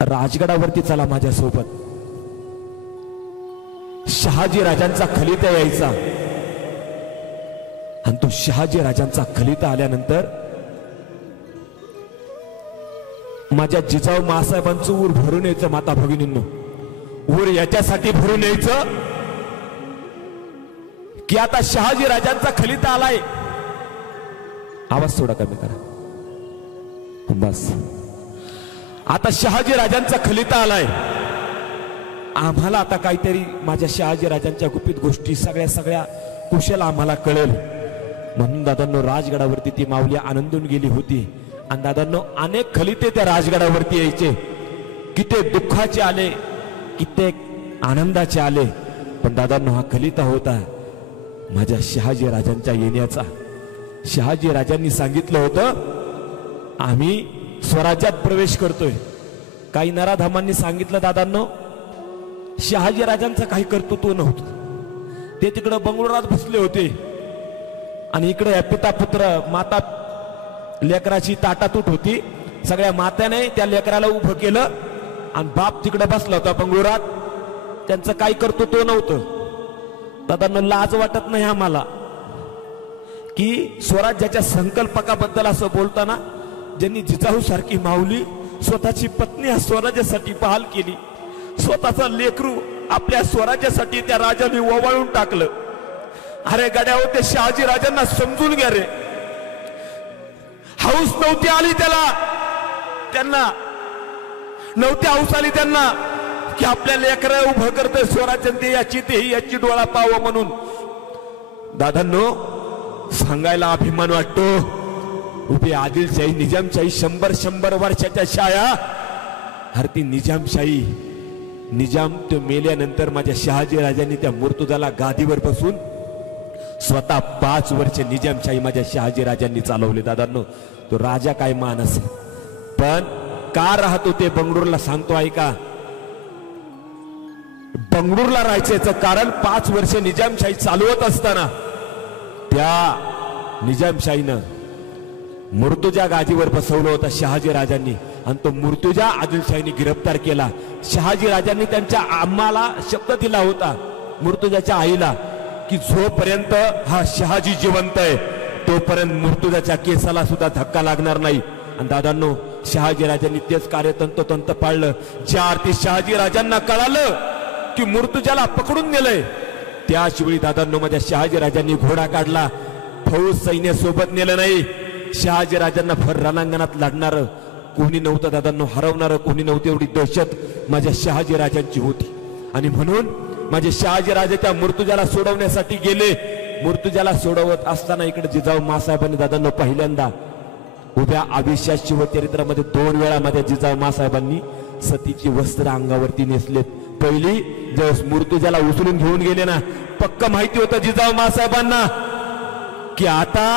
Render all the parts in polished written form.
राजगडावरती चला माझ्यासोबत. शहाजी राजांचा खलिता यायचा आणि तो शहाजी राजांचा खलिता आल्यानंतर माझ्या जिजाऊ मासाहेबांचं ऊर भरून यायचं. माता भगिनींनो, ऊर याच्यासाठी भरून यायचं की आता शहाजी राजांचा खलिता आलाय. आवाज थोडा कमी करा बस. आता शहाजी राजांचा खलिता आलाय. आम्हाला आता काहीतरी माझ्या शहाजी राजांच्या गुपित गोष्टी सगळ्या कुशल आम्हाला कळेल म्हणून दादांनो राजगडावरती ती माऊली आनंदून गेली होती. आणि दादांनो अनेक खलिते त्या राजगडावरती यायचे. कित्येक दुःखाचे आले, कित्येक आनंदाचे आले, पण दादांनो हा खलिता होता माझ्या शहाजी राजांच्या येण्याचा. शहाजी राजांनी सांगितलं होतं आम्ही स्वराज्यात प्रवेश करतोय. काही नराधमांनी सांगितलं दादांनो शहाजी राजांचं काही कर्तृत्व नव्हतं. ते तिकडं बंगळुरात बसले होते आणि इकडे या पिता पुत्र माता लेकराची ताटातूट होती. सगळ्या मात्याने त्या लेकराला उभं केलं आणि बाप तिकडे बसला होता बंगळुरात. त्यांचं काही कर्तृत्व नव्हतं. दादांनो लाज वाटत नाही आम्हाला की स्वराज्याच्या संकल्पकाबद्दल असं बोलताना ज्यांनी जिजाऊ सारखी माऊली स्वतःची पत्नी या स्वराज्यासाठी बहाल केली, स्वतःचा लेकरू आपल्या स्वराज्यासाठी त्या राजाने ओवाळून टाकलं. अरे गड्यावर ते शहाजी राजांना समजून घ्या रे. हौस नव्हती आली त्यांना नव्हती हौस आली त्यांना की आपल्या लेकरा उभं करतोय स्वराज्य ते याची डोळा पाहावं म्हणून. दादांनो सांगायला अभिमान वाटतो उभी आदिलशाही निजामशाही 100 वर्षाच्या शाया. हर ती निजामशाही निजाम तो मेल्यानंतर माझ्या शहाजी राजांनी त्या मुर्तुजाला गादीवर बसून स्वतः 5 वर्ष निजामशाही माझ्या शहाजी राजांनी चालवले. दादांनो तो राजा काय माणूस, पण का राहतो ते बंगळूरला सांगतो ऐका. बंगळूरला राहायचं कारण 5 वर्ष निजामशाही चालवत असताना त्या निजामशाहीनं मुर्तुजा गादीवर बसवलं होतं शहाजी राजांनी आणि तो मुर्तुजा आदिलशाहीने गिरफ्तार केला. शहाजी राजांनी त्यांच्या आम्हाला शब्द दिला होता मुर्तुजाच्या आईला की जोपर्यंत हा शहाजी जिवंत आहे तोपर्यंत मुर्तुजाच्या केसाला सुद्धा धक्का लागणार नाही. आणि दादांनो शहाजी राजांनी तेच कार्य तंतोतंत पाळलं. ज्या अर्थी शहाजी राजांना कळालं की मुर्तुजाला पकडून नेलंय त्याच वेळी दादांनो माझ्या शहाजी राजांनी घोडा काढला. फौज सैन्य सोबत नेलं नाही. शहाजी राजांना भर रणांगणात लढणार कोणी नव्हतं दादांनो, हरवणार कोणी नव्हतं. एवढी दहशत माझ्या शहाजी राजांची होती. आणि म्हणून माझे शहाजी राजे त्या मुर्तुजाला सोडवण्यासाठी गेले. मुर्तुजाला सोडवत असताना इकडे जिजाऊ मासाहेबांनी दादांनो पहिल्यांदा उभ्या अभिषेक शिवचरित्रामध्ये 2 वेळा माझ्या जिजाऊ मासाहेबांनी सतीची वस्त्र अंगावरती नेसलेत. पहिली ज्यावेळेस मुर्तुजाला उचलून घेऊन गेले ना, पक्क माहिती होतं जिजाऊ मासाहेबांना की आता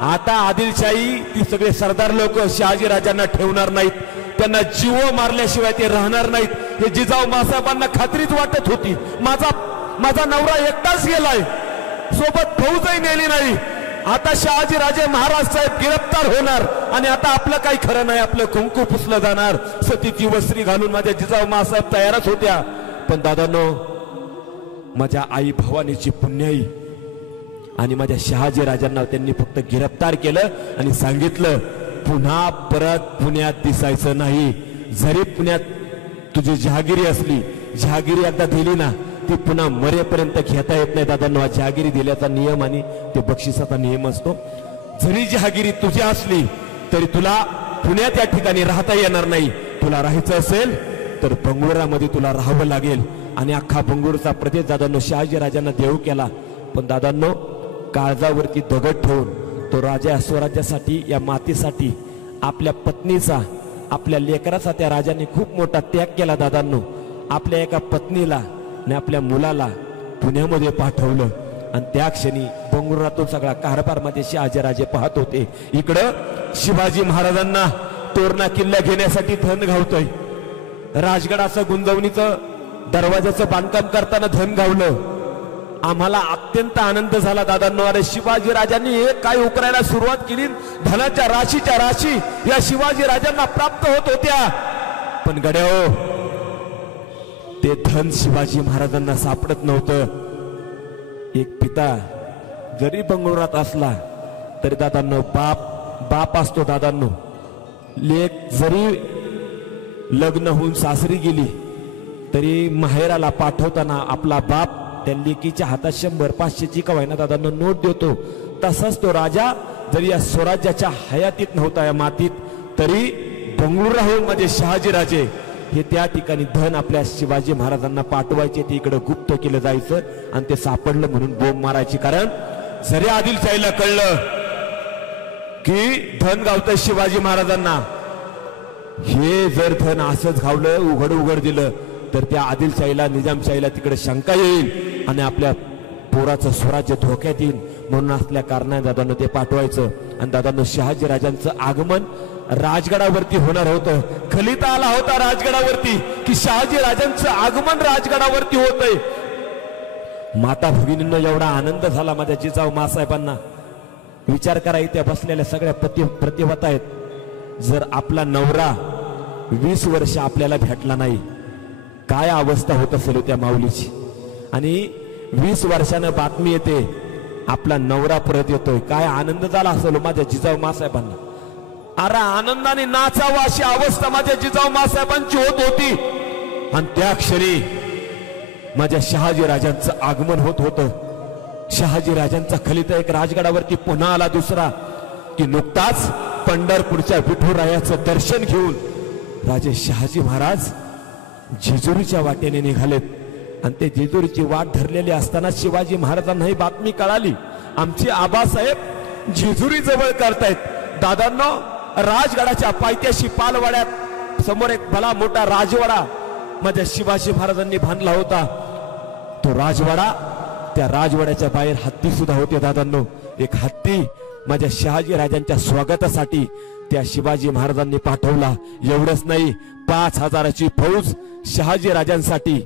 आदिलशाही ती सगळे सरदार लोक शहाजी राजांना ठेवणार नाहीत, त्यांना जीव मारल्याशिवाय ते राहणार नाहीत. हे जिजाऊ मासाहेबांना खात्रीच वाटत होती. माझा नवरा एकटाच गेलाय, सोबत फौजही नेली नाही. आता शहाजी राजे महाराज साहेब गिरफ्तार होणार आणि आता आपलं काही खरं नाही, आपलं कुंकू पुसलं जाणार. सतीची वस्त्री घालून माझ्या जिजाऊ मासाहेब तयारच होत्या. पण दादांनो माझ्या आई भवानीची पुण्याई आणि माझ्या शहाजी राजांना त्यांनी फक्त गिरफ्तार केलं आणि सांगितलं पुन्हा परत पुण्यात दिसायचं नाही. जरी पुण्यात तुझी जहागिरी असली, जहागिरी एकदा दिली ना ती पुन्हा मरेपर्यंत घेता येत नाही. दादांनो जहागिरी दिल्याचा नियम आणि ते बक्षिसाचा नियम असतो. जरी जहागिरी तुझी असली तरी तुला पुण्यात या ठिकाणी राहता येणार नाही. तुला राहायचं असेल तर बंगळुरामध्ये तुला राहावं लागेल. आणि अख्खा बंगळुरूचा प्रदेश दादांनो शहाजी राजांना देऊ केला. पण दादांनो काळजावरती दगड ठेवून तो राजा स्वराज्यासाठी या मातीसाठी आपल्या पत्नीचा आपल्या लेकराचा त्या राजाने खूप मोठा त्याग केला. दादांनो आपल्या एका पत्नीला आणि आपल्या मुलाला पुण्यामध्ये पाठवलं आणि त्या क्षणी बंगळुरातून सगळा कारभार मध्ये शहाजी राजे पाहत होते. इकडं शिवाजी महाराजांना तोरणा किल्ला घेण्यासाठी धन घावतोय. राजगडाचं गुंजवणीचं दरवाजाचं बांधकाम करताना धन घावलं. आम्हाला अत्यंत आनंद झाला दादांनो. अरे शिवाजी राजांनी हे काय उकरायला सुरुवात केली. धनाच्या राशीच्या राशी या शिवाजी राजांना प्राप्त होत होत्या. पण गड्या हो, ते धन शिवाजी महाराजांना सापडत नव्हतं. एक पिता जरी बंगळुरात असला तरी दादांनो बाप असतो. दादांनो, लेक जरी लग्न होऊन सासरी गेली तरी माहेराला पाठवताना आपला बाप त्या लेकीच्या हातात 100-500ची का होईना दादांनो नोट देतो. तसाच तो राजा जरी या स्वराज्याच्या हयातीत नव्हता, या मातीत, तरी बंगळुराहून माझे शहाजीराजे हे त्या ठिकाणी धन आपल्या शिवाजी महाराजांना पाठवायचे. ते इकडे गुप्त केलं जायचं आणि ते सापडलं म्हणून बोंब मारायची. कारण जरी आदिलशाहीला कळलं की धन गावतंय शिवाजी महाराजांना, हे जर धन असंच घावलं, उघड दिलं, तर त्या आदिलशाहीला, निजामशाहीला तिकडे शंका येईल आणि आपल्या पोराचं स्वराज्य धोक्यात येईल. म्हणून असल्या कारणाने दादांनो ते पाठवायचं. आणि दादांनो, शहाजी राजांचं आगमन राजगडावरती होणार होतं. खलिता आला होता राजगडावरती की शहाजी राजांचं आगमन राजगडावरती होतंय. माता भगिनींना एवढा आनंद झाला माझ्या जिजाऊ मासाहेबांना. विचार करा, इथे बसलेल्या सगळ्या प्रतिभा आहेत. जर आपला नवरा 20 वर्ष आपल्याला भेटला नाही, काय अवस्था होत असेल त्या माऊलीची. आणि 20 वर्षानं बातमी येते आपला नवरा परत येतोय, काय आनंद झाला असेल माझ्या जिजाऊ मासाहेबांना. अरे आनंदाने नाचावा अशी अवस्था माझ्या जिजाऊ मासाहेबांची होत होती. आणि त्या क्षणी माझ्या शहाजी राजांचं आगमन होत होतं. शहाजी राजांचा खलिता एक राजगडावरती पुन्हा आला दुसरा, की नुकताच पंढरपूरच्या विठुरायाचं दर्शन घेऊन राजे शहाजी महाराज जेजुरीच्या वाटेने निघालेत. आणि ते जेजुरीची वाट धरलेली असताना शिवाजी महाराजांना ही बातमी कळाली, आमचे आबासाहेब जेजुरी जवळ करतायत. दादांनो, राजगडाच्या पायथ्याशी पालवाड्यात समोर एक भला मोठा राजवाडा माझ्या शिवाजी महाराजांनी बांधला होता. तो राजवाडा, त्या राजवाड्याच्या बाहेर हत्ती सुद्धा होते. दादांनो, एक हत्ती माझ्या शहाजी राजांच्या स्वागतासाठी त्या शिवाजी महाराजांनी पाठवला. एवढंच नाही, 5000ची फौज शहाजी राजांसाठी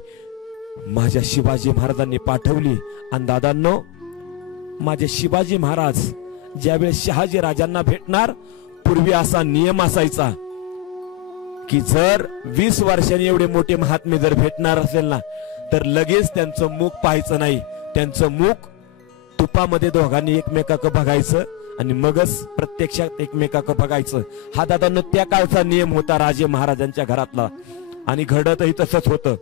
माझ्या शिवाजी महाराजांनी पाठवली. आणि दादांनो, माझे शिवाजी महाराज ज्यावेळेस शहाजी राजांना भेटणार, पूर्वी असा नियम असायचा की जर 20 वर्षांनी एवढे मोठे महात्मे जर भेटणार असेल ना, तर लगेच त्यांचं मुख पाहायचं नाही. त्यांचं मुख तुपामध्ये दोघांनी एकमेकाकडे बघायचं आणि मगच प्रत्यक्षात एकमेकाकडे बघायचं. हा दादांनो त्या काळचा नियम होता राजे महाराजांच्या घरातला. आणि घडतही तसंच होतं.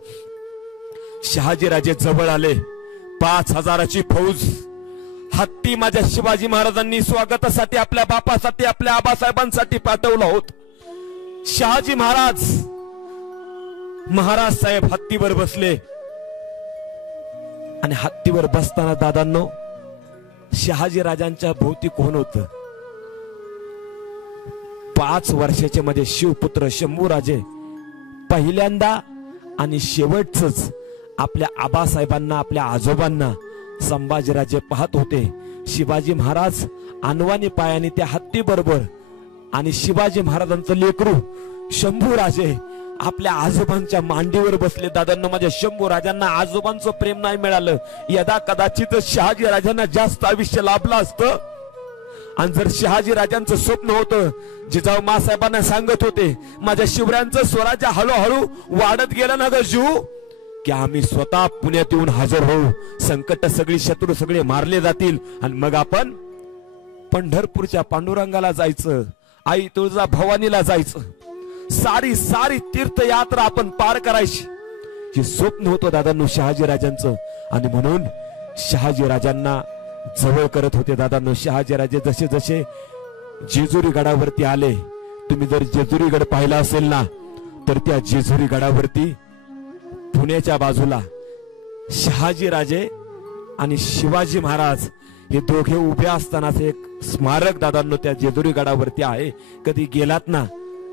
शहाजी राजे जवळ आले, 5000ची फौज, हत्ती माझ्या शिवाजी महाराजांनी स्वागतासाठी आपल्या बापासाठी, आपल्या आबासाहेबांसाठी पाठवला होत. शहाजी महाराज साहेब हत्तीवर बसले. आणि हत्तीवर बसताना दादांनो, शहाजी राजांच्या भोवती कोण होतं? 5 वर्षाचे मध्ये शिवपुत्र शंभूराजे पहिल्यांदा आणि शेवटच आपल्या आबासाहेबांना, आपल्या आजोबांना संभाजीराजे पाहत होते. शिवाजी महाराज अनवानी पायाने त्या हत्ती बरोबर आणि शिवाजी महाराजांचं लेकरू शंभूराजे आपल्या आजोबांच्या मांडीवर बसले. दादांना, माझ्या शंभू राजांना आजोबांचं प्रेम नाही मिळालं. यदा कदाचित शहाजी राजांना जास्त आयुष्य लाभलं असतं. आणि जर शहाजी राजांचं स्वप्न होतं, जिजाऊ मासाहेबांना सांगत होते, माझ्या शिवरायांचं स्वराज्य हळूहळू वाढत गेलं ना ग जीव, की आम्ही स्वतः पुण्यात येऊन हजर होऊ, संकट सगळी, शत्रू सगळे मारले जातील आणि मग आपण पंढरपूरच्या पांडुरंगाला जायचं, आई तुळजा भवानीला जायचं, सारी तीर्थयात्रा आपण पार करायची. हे स्वप्न होतं दादांनो शहाजी राजांचं. आणि म्हणून शहाजी राजांना जवळ करत होते. दादांनो, शहाजी राजे जसे जसे जेजुरी गडावरती आले, तुम्ही जर जेजुरी गड पाहिला असेल ना, तर त्या जेजुरी गडावरती पुण्याच्या बाजूला शहाजी राजे आणि शिवाजी महाराज हे दोघे उभे असतानाच एक स्मारक दादांनो त्या जेजुरी गडावरती आहे. कधी गेलात ना,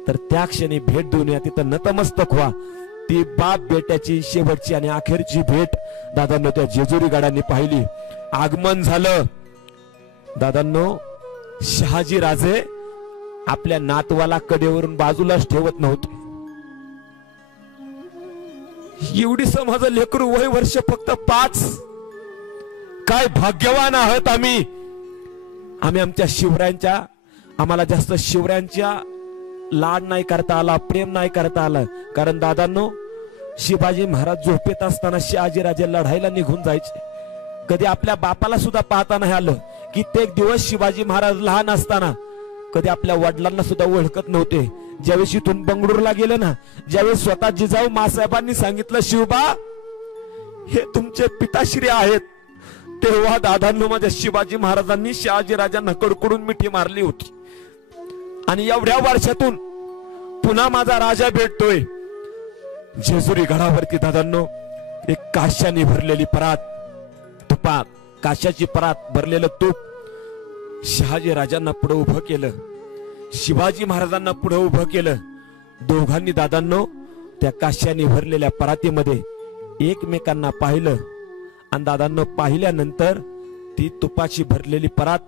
तर त्या क्षणी भेट देऊन या, तिथं नतमस्तक व्हा. ती बाप बेट्याची शेवटची आणि अखेरची भेट दादांनो त्या जेजुरी गडाने पाहिली. आगमन झालं. दादांनो, शहाजी राजे आपल्या नातवाला कडेवरून बाजूलाच ठेवत नव्हते. एवढी माझं लेकरू, वय वर्ष फक्त 5, काय भाग्यवान आहोत आम्ही आमच्या शिवरायांच्या, आम्हाला जास्त शिवरायांच्या लाड नाही करता आला, प्रेम नाही करता आलं. कारण दादांनो, शिवाजी महाराज झोपेत असताना शहाजीराजे लढायला निघून जायचे. कधी आपल्या बापाला सुद्धा पाहता नाही आलं. कित्येक दिवस शिवाजी महाराज लहान असताना कधी आपल्या वडिलांना सुद्धा ओळखत नव्हते. ज्यावेळी इथून बंगळूरला गेले ना, ज्यावेळी स्वतः जिजाऊ मासाहेबांनी सांगितलं, शिवबा हे तुमचे पिताश्री आहेत, तेव्हा दादांनो माझ्या शिवाजी महाराजांनी शहाजीराजांना कडकडून मिठी मारली होती. आणि एवढ्या वर्षातून पुन्हा माझा राजा भेटतोय. जेजुरी गडावरती दादांनो एक काश्याने भरलेली परात, तुपात काश्याची परात भरलेलं तूप शहाजी राजांना पुढे उभं केलं, शिवाजी महाराजांना पुढे उभं केलं. दोघांनी दादांनो त्या काश्याने भरलेल्या परातीमध्ये एकमेकांना पाहिलं. आणि दादांनो पाहिल्यानंतर ती तुपाची भरलेली परात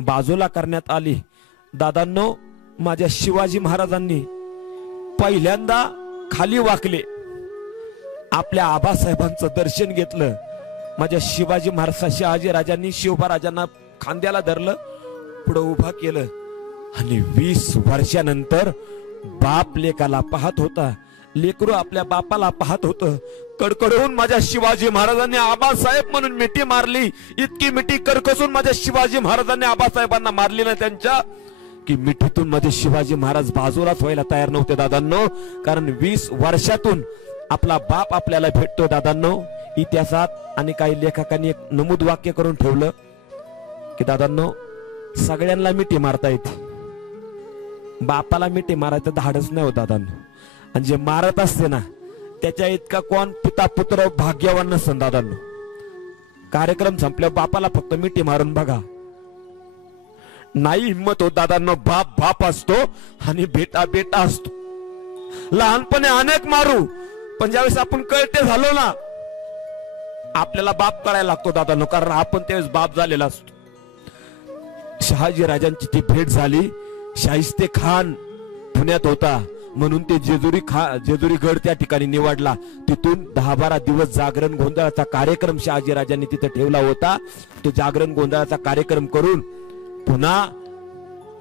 बाजूला करण्यात आली. दादांनो माझ्या शिवाजी महाराजांनी पहिल्यांदा खाली वाकले, आपल्या आबासाहेबांचं दर्शन घेतलं. माझ्या शिवाजी महाराज शहाजी राजांनी शिवबा राजांना खांद्याला धरलं, पुढे उभा केलं. आणि 20 वर्षानंतर बाप लेकाला पाहत होता, लेकरू आपल्या बापाला पाहत होतं. कडकडून माझ्या शिवाजी महाराजांनी आबासाहेब म्हणून मिठी मारली. इतकी मिठी करकसून माझ्या शिवाजी महाराजांनी आबासाहेबांना मारली ना त्यांच्या, की मिठीतून माझे शिवाजी महाराज बाजूलाच व्हायला तयार नव्हते दादांनो. कारण 20 वर्षातून आपला बाप आपल्याला भेटतो दादांनो. इतिहासात आणि काही लेखकांनी एक नमूद वाक्य करून ठेवलं की दादांनो, सगळ्यांना मिठी मारता येते, बापाला मिठी मारायचं धाडच नाही होत दादांनो. आणि जे मारत असते ना त्याच्या इतका कोण पिता पुत्र भाग्यवान नसन दादांनो. कार्यक्रम संपल्या बापाला फक्त मिठी मारून बघा, नाही हिंमत होत दादांनो. बाप बाप असतो आणि बेटा बेटा असतो. लहानपणी अनेक मारू, पण ज्यावेळेस आपण कळते झालो ना, आपल्याला बाप कळायला लागतो दादांनो, कारण आपण त्यावेळेस बाप झालेला असतो. शहाजी राजांची ती भेट झाली. शाहिस्ते खान पुण्यात होता म्हणून ते जेजुरी गड त्या ठिकाणी निवडला. तिथून 10-12 दिवस जागरण गोंधळाचा कार्यक्रम शहाजी राजांनी तिथे ठेवला होता. तो जागरण गोंधळाचा कार्यक्रम करून पुन्हा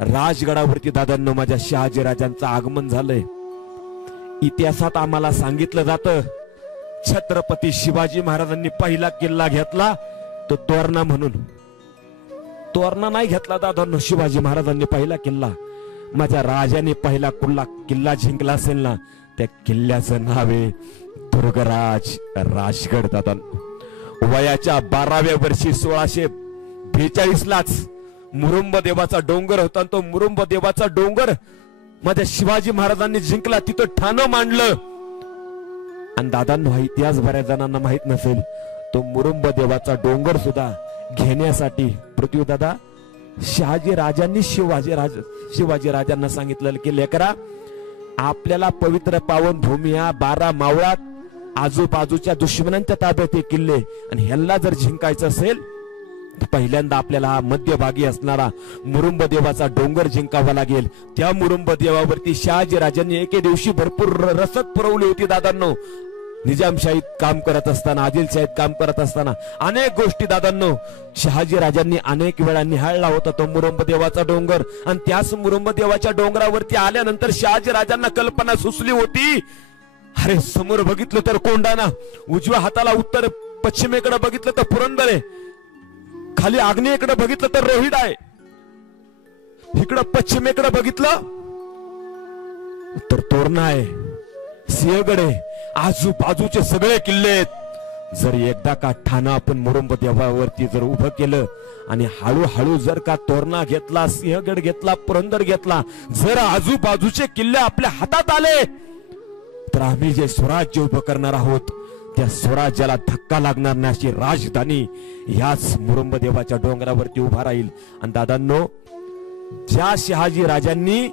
राजगडावरती दादांनो माझ्या शहाजी राजांचं आगमन झालंय. इतिहासात आम्हाला सांगितलं जातं, छत्रपती शिवाजी महाराजांनी पहिला किल्ला घेतला तो तोरणा म्हणून. तोरणा नाही घेतला दादांनो शिवाजी महाराजांनी पहिला किल्ला. माझ्या राजाने पहिला किल्ला जिंकला असेल ना, त्या किल्ल्याचं नाव आहे दुर्गराज राजगड दादांनो. वयाच्या 12व्या वर्षी 1642लाच मुरुंब देवाचा डोंगर होता. तो मुरुंब देवाचा डोंगर माझ्या शिवाजी महाराजांनी जिंकला. तिथं ठाणं मांडलं. आणि दादांनो हा इतिहास बऱ्याच जणांना माहित नसेल, तो मुरुंब देवाचा डोंगर सुद्धा घेण्यासाठी पृथ्वीदादा शहाजी राजांनी शिवाजी राजांना सांगितलं की लेकरा, आपल्याला पवित्र पावन भूमी या 12 मावळात आजूबाजूच्या दुश्मनांच्या ताब्यात हे किल्ले, आणि ह्याला जर जिंकायचं असेल तर पहिल्यांदा आपल्याला हा मध्यभागी असणारा मुरुंब देवाचा डोंगर जिंकावा लागेल. त्या मुरुंब देवावरती शहाजी राजांनी एके दिवशी भरपूर रसद पुरवली होती दादांनो. निजामशाहीत काम करत असताना, आदिलशाहीत काम करत असताना अनेक गोष्टी दादांनो शहाजी राजांनी अनेक वेळा निहाळला होता तो मुरुंब देवाचा डोंगर. आणि त्याच मुरुंब देवाच्या डोंगरावरती आल्यानंतर शहाजी राजांना कल्पना सुचली होती, अरे समोर बघितलं तर कोंढाणा, उजव्या हाताला उत्तर पश्चिमेकडे बघितलं तर पुरंदर आहे, खाली आग्नेयेकडे बघितलं तर रोहिड आहे, इकडं पश्चिमेकडे बघितलं तर तोरणा आहे, सिंहगड आहे, आजूबाजूचे सगळे किल्ले आहेत. जर एकदा का ठाणं आपण मुरुंब देवावरती जर उभं केलं आणि हळूहळू जर का तोरणा घेतला, सिंहगड घेतला, पुरंदर घेतला, जर आजूबाजूचे किल्ले आपल्या हातात आले तर आम्ही जे स्वराज्य उभं करणार आहोत त्या स्वराज्याला धक्का लागणार नाही अशी राजधानी याच मुरुंब देवाच्या डोंगरावरती उभा राहील. आणि दादांनो, ज्या शहाजी राजांनी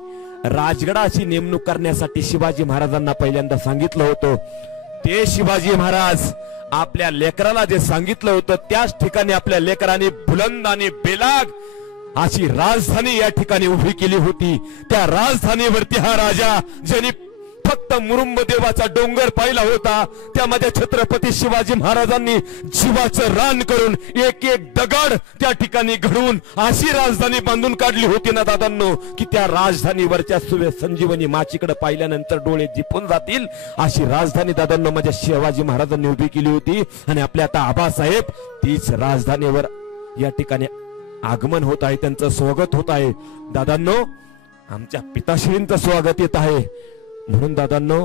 राजगडाची नेमणूक करण्यासाठी शिवाजी महाराजांना पहिल्यांदा सांगितलं होतं, ते शिवाजी महाराज आपल्या लेकराला जे सांगितलं होतं त्याच ठिकाणी आपल्या लेकराने बुलंद आणि बेलाग अशी राजधानी या ठिकाणी उभी केली होती. त्या राजधानीवरती हा राजा ज्यांनी फक्त मुरुंब देवाचा डोंगर पाहिला होता, त्या माझ्या छत्रपती शिवाजी महाराजांनी जीवाचं रान करून एक एक दगड त्या ठिकाणी घडवून अशी राजधानी बांधून काढली होती ना दादांनो, की त्या राजधानीवरच्या संजीवनी माचीकडे पाहिल्यानंतर डोळे जिपून जातील अशी राजधानी दादांनो माझ्या शिवाजी महाराजांनी उभी केली होती. आणि आपल्या आता आबासाहेब तीच राजधानीवर या ठिकाणी आगमन होत आहे, त्यांचं स्वागत होत आहे. दादांनो आमच्या पिताश्रींचं स्वागत येत आहे. म्हणून दादांनो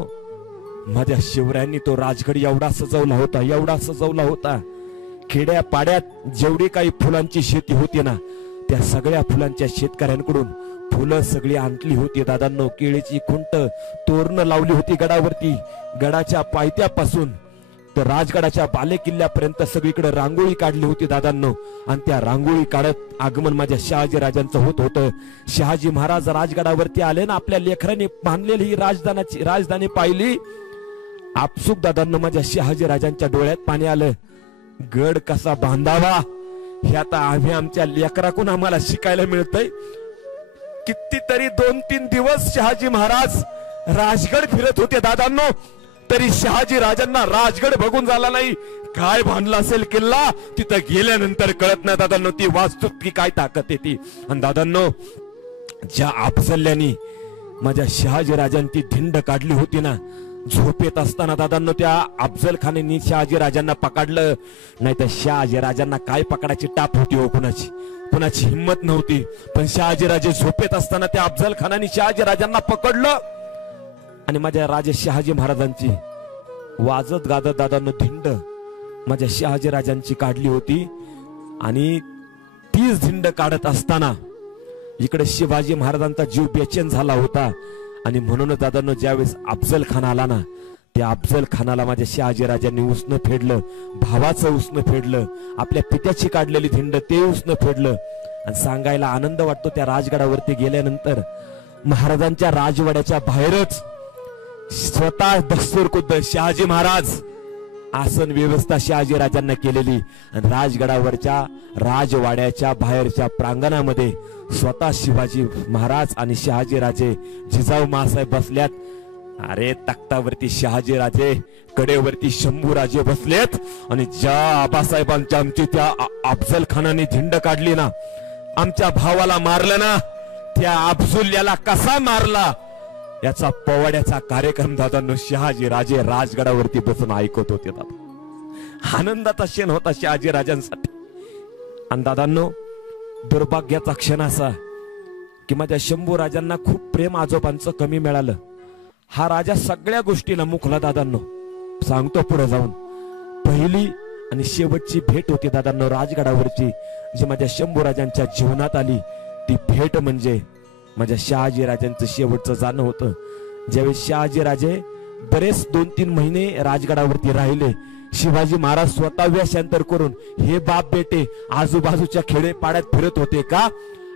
माझ्या शिवरायांनी तो राजगड एवढा सजवला होता, एवढा सजवला होता. खेड्या पाड्यात जेवढी काही फुलांची शेती होती ना, त्या सगळ्या फुलांच्या शेतकऱ्यांकडून फुलं सगळी आणली होती दादांनो. केळीची खुंट तोरण लावली होती गडावरती. गडाच्या पायथ्यापासून तर राजगडाच्या बाले किल्ल्यापर्यंत सगळीकडे रांगोळी काढली होती दादांनो. आणि त्या रांगोळी काढत आगमन माझ्या शहाजी राजांचं होत होतं. शहाजी महाराज राजगडावरती आले ना, आपल्या लेकरांनी बांधलेली ही राजधानी पाहिली. आपसुक दादांनो माझ्या शहाजी राजांच्या डोळ्यात पाणी आलं. गड कसा बांधावा हे आता आम्ही आमच्या लेकराकडून आम्हाला शिकायला मिळतंय. कितीतरी 2-3 दिवस शहाजी महाराज राजगड फिरत होते दादांनो, तरी शहाजी राजांना राजगड बघून झाला नाही. काय बांधला असेल किल्ला तिथं गेल्यानंतर कळत नाही दादांनो ती वास्तूत की काय ताकद येते. आणि दादांनो ज्या अफजल्यांनी माझ्या शहाजी राजांची धिंड काढली होती ना, झोपेत असताना दादांनो त्या अफजल खानांनी शहाजी राजांना पकडलं. नाही तर शहाजी राजांना काय पकडायची टाप होती हो, कुणाची हिंमत नव्हती. पण शहाजी राजे झोपेत असताना त्या अफजल खानांनी शहाजी राजांना पकडलं. आणि माझ्या राजे शहाजी महाराजांची वाजत गाजत दादांनो धिंड माझ्या शहाजी राजांची काढली होती. आणि तीच धिंड काढत असताना इकडे शिवाजी महाराजांचा जीव बेचैन झाला होता. आणि म्हणूनच दादांनो ज्यावेळेस अफजल खान आला ना, त्या अफजल खानाला माझ्या शहाजी राजांनी उसनं फेडलं, भावाचं उसनं फेडलं, आपल्या पित्याची काढलेली धिंड ते उसनं फेडलं. आणि सांगायला आनंद वाटतो त्या राजगडावरती गेल्यानंतर महाराजांच्या राजवाड्याच्या बाहेरच स्वतः दस्तूर खुद्द शहाजी महाराज आसन व्यवस्था शहाजी राजांना केलेली. आणि राजगडावरच्या राजवाड्याच्या बाहेरच्या प्रांगणामध्ये स्वतः शिवाजी महाराज आणि शहाजी राजे जिजाऊ मासाहेब बसल्यात. अरे तख्तावरती शहाजी राजे, कडेवरती शंभू राजे बसलेत. आणि ज्या आबासाहेबांच्या आमची त्या अफजल खानाने धिंड काढली ना, आमच्या भावाला मारलं ना, त्या अफजुल्ल्याला कसा मारला याचा पोवाड्याचा कार्यक्रम दादांनो शहाजी राजे राजगडावरती बसून ऐकत होते. दादा आनंदाचा क्षण होता शहाजी राजांसाठी. आणि दादांनो दुर्भाग्याचा क्षण असा की माझ्या शंभू राजांना खूप प्रेम आजोबांचं कमी मिळालं. हा राजा सगळ्या गोष्टीला मुखला दादांनो. सांगतो पुढे जाऊन, पहिली आणि शेवटची भेट होती दादांनो राजगडावरची जी माझ्या शंभू राजांच्या जीवनात आली. ती भेट म्हणजे माझ्या शहाजी राजांचं शेवटचं जाणं होतं. ज्यावेळेस शहाजी राजे बरेच 2-3 महिने राजगडावरती राहिले. शिवाजी महाराज स्वतः वेशांतर करून हे बाप बेटे आजूबाजूच्या खेडे पाड्यात फिरत होते का,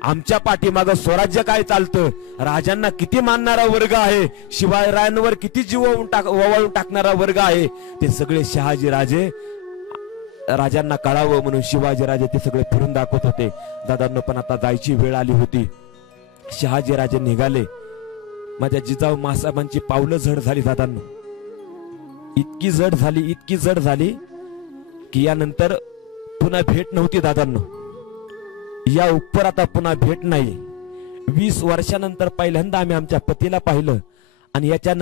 आमच्या पाठीमागं स्वराज्य काय चालतं, राजांना किती मानणारा वर्ग आहे, शिवरायांवर किती जीव ओवाळून टाकणारा वर्ग आहे, ते सगळे शहाजी राजे राजांना कळावं म्हणून शिवाजी राजे ते सगळे फिरून दाखवत होते. दादांनो पण आता जायची वेळ आली होती. शहाजी राजे निघाले. माझ्या जिजाऊ मासाहेबांची पावलं जड झाली दादांनो. इतकी जड झाली की यानंतर पुन्हा भेट नव्हती दादांनो. या उपर आता पुन्हा भेट नाही. 20 वर्षानंतर पहिल्यांदा आम्ही आमच्या पतीला पाहिलं. आणि याच्यानंतर